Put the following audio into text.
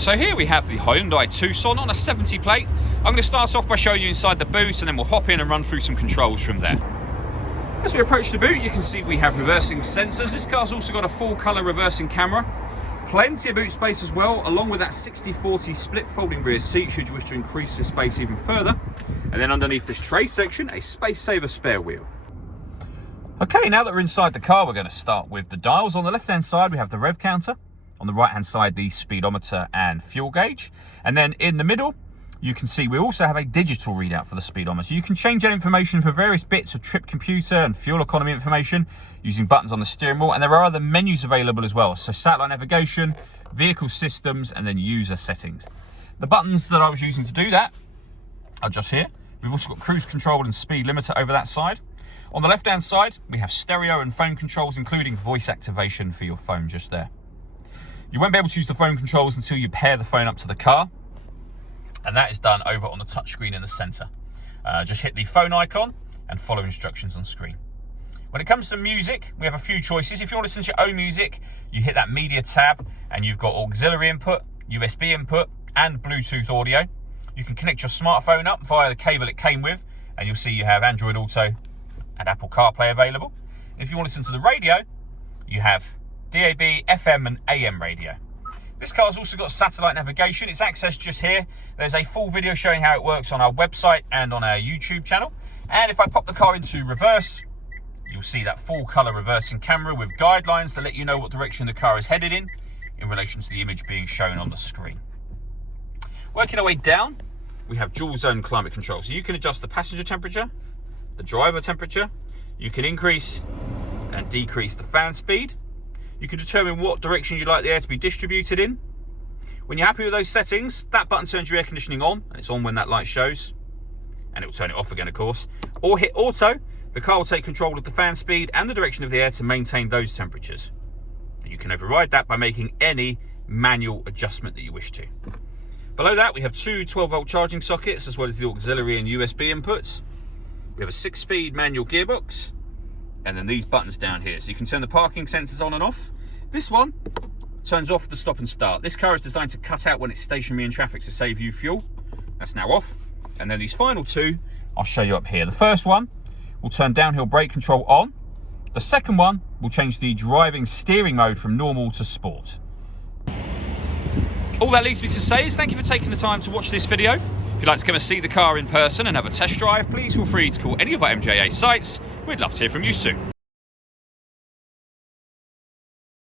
So here we have the Hyundai Tucson on a 70 plate. I'm going to start off by showing you inside the boot and then we'll hop in and run through some controls from there. As we approach the boot, you can see we have reversing sensors. This car's also got a full colour reversing camera. Plenty of boot space as well, along with that 60/40 split folding rear seat should you wish to increase the space even further. And then underneath this tray section, a space saver spare wheel. Okay, now that we're inside the car, we're going to start with the dials. On the left hand side we have the rev counter. On the right hand side, the speedometer and fuel gauge. And then in the middle, you can see we also have a digital readout for the speedometer. You can change that information for various bits of trip computer and fuel economy information using buttons on the steering wheel. And there are other menus available as well. So satellite navigation, vehicle systems, and then user settings. The buttons that I was using to do that are just here. We've also got cruise control and speed limiter over that side. On the left hand side, we have stereo and phone controls, including voice activation for your phone just there. You won't be able to use the phone controls until you pair the phone up to the car. And that is done over on the touchscreen in the center. Just hit the phone icon and follow instructions on screen. When it comes to music, we have a few choices. If you want to listen to your own music, you hit that media tab and you've got auxiliary input, USB input, and Bluetooth audio. You can connect your smartphone up via the cable it came with, and you'll see you have Android Auto and Apple CarPlay available. If you want to listen to the radio, you have DAB, FM and AM radio. This car's also got satellite navigation. It's accessed just here. There's a full video showing how it works on our website and on our YouTube channel. And if I pop the car into reverse, you'll see that full color reversing camera with guidelines that let you know what direction the car is headed in relation to the image being shown on the screen. Working our way down, we have dual zone climate control. So you can adjust the passenger temperature, the driver temperature. You can increase and decrease the fan speed. You can determine what direction you'd like the air to be distributed in. When you're happy with those settings, that button turns your air conditioning on, and it's on when that light shows. And it will turn it off again, of course. Or hit auto, the car will take control of the fan speed and the direction of the air to maintain those temperatures. And you can override that by making any manual adjustment that you wish to. Below that, we have two 12-volt charging sockets, as well as the auxiliary and USB inputs. We have a 6-speed manual gearbox. And then these buttons down here, so you can turn the parking sensors on and off. This one turns off the stop and start. This car is designed to cut out when it's stationary in traffic to save you fuel. That's now off. And then these final two, I'll show you up here. The first one will turn downhill brake control on. The second one will change the driving steering mode from normal to sport. All that leaves me to say is thank you for taking the time to watch this video. If you'd like to come and see the car in person and have a test drive, please feel free to call any of our MJA sites. We'd love to hear from you soon.